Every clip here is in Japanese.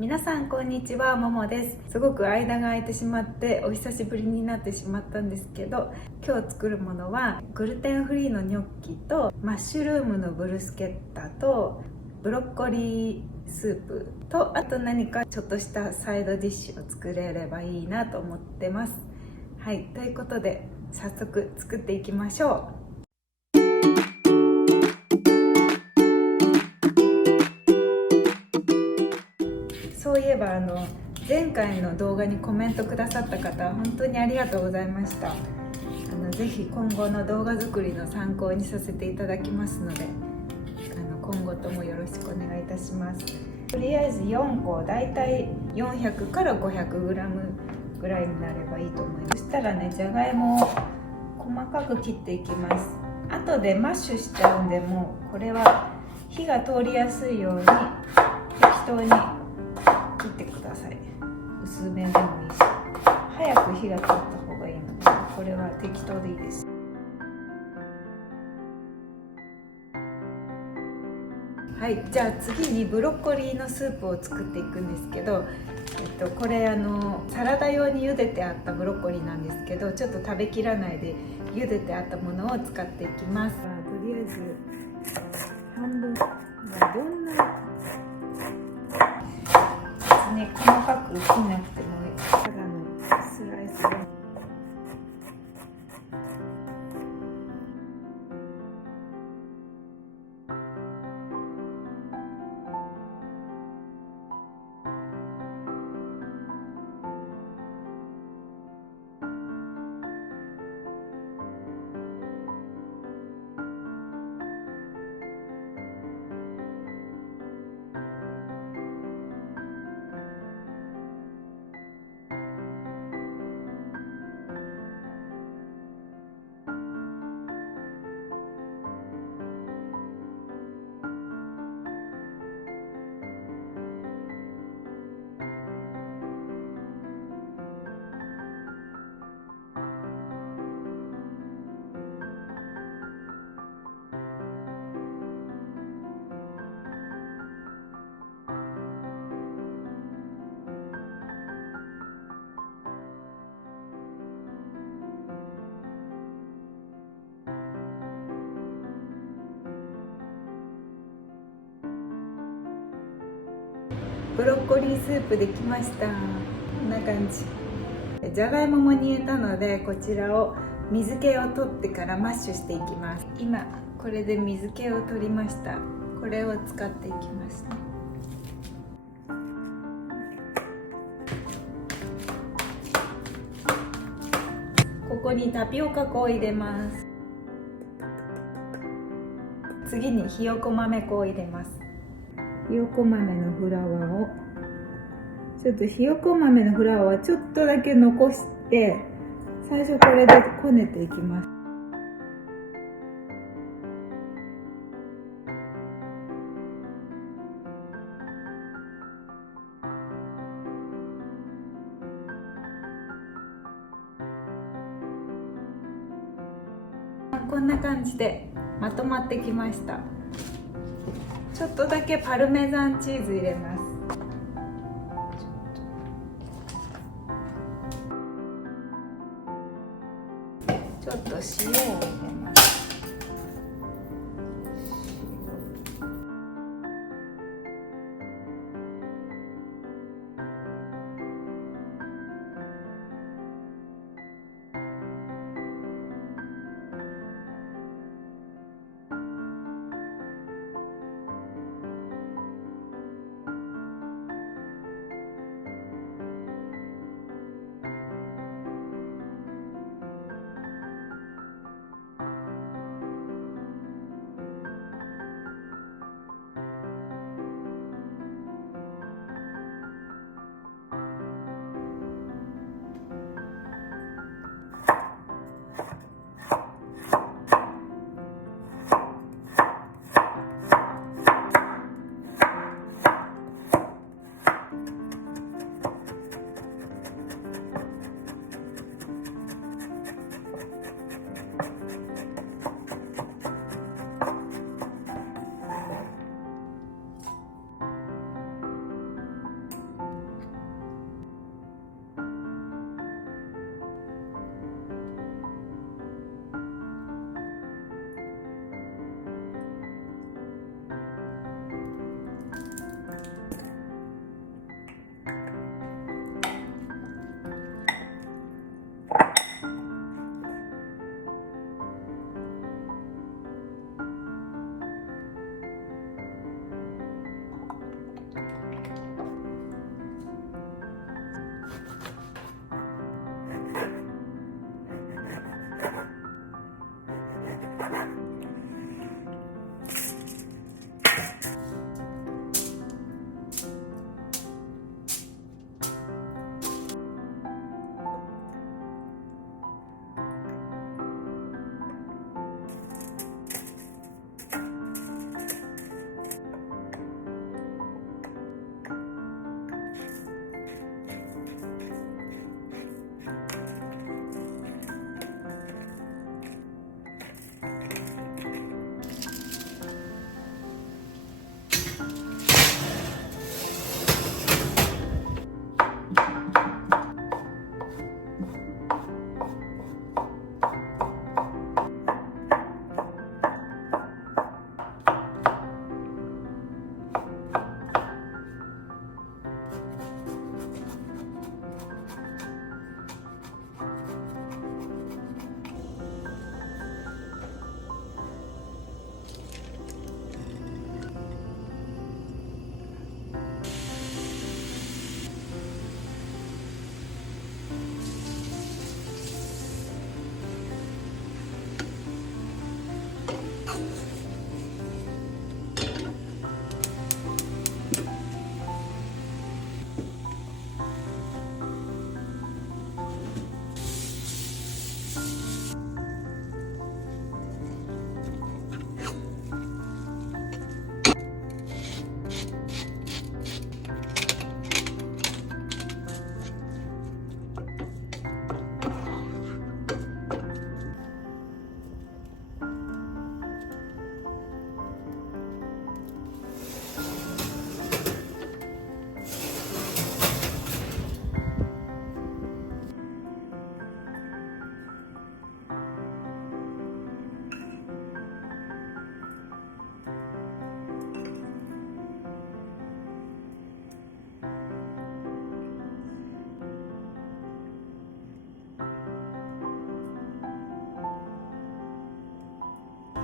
皆さんこんにちは、ももです。すごく間が空いてしまってお久しぶりになってしまったんですけど、今日作るものはグルテンフリーのニョッキとマッシュルームのブルスケッタとブロッコリースープと、あと何かちょっとしたサイドディッシュを作れればいいなと思ってます。はい、ということで早速作っていきましょう。そういえば前回の動画にコメントくださった方、本当にありがとうございました。ぜひ今後の動画作りの参考にさせていただきますので、今後ともよろしくお願いいたします。とりあえず4個、だいたい400から 500g ぐらいになればいいと思います。そしたらね、じゃがいもを細かく切っていきます。後でマッシュしちゃうんで、もうこれは火が通りやすいように適当に切ってください。薄めでもいいし、早く火が通った方がいいので、これは適当でいいです。はい、じゃあ次にブロッコリーのスープを作っていくんですけど、これサラダ用に茹でてあったブロッコリーなんですけど、ちょっと食べきらないで茹でてあったものを使っていきます。とりあえず半分、どんなね、細かく切んなくてもいい、ただのスライスで。ブロッコリースープできました。こんな感じ。じゃがいもも煮えたので、こちらを水気を取ってからマッシュしていきます。今これで水気を取りました。これを使っていきますね。ここにタピオカ粉を入れます。次にひよこ豆粉を入れます。ひよこ豆のフラワーをちょっとひよこ豆のフラワーはちょっとだけ残して、最初これでこねていきます。こんな感じでまとまってきました。ちょっとだけパルメザンチーズ入れます。ちょっと塩を入れます。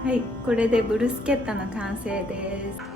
はい、これでブルスケッタの完成です。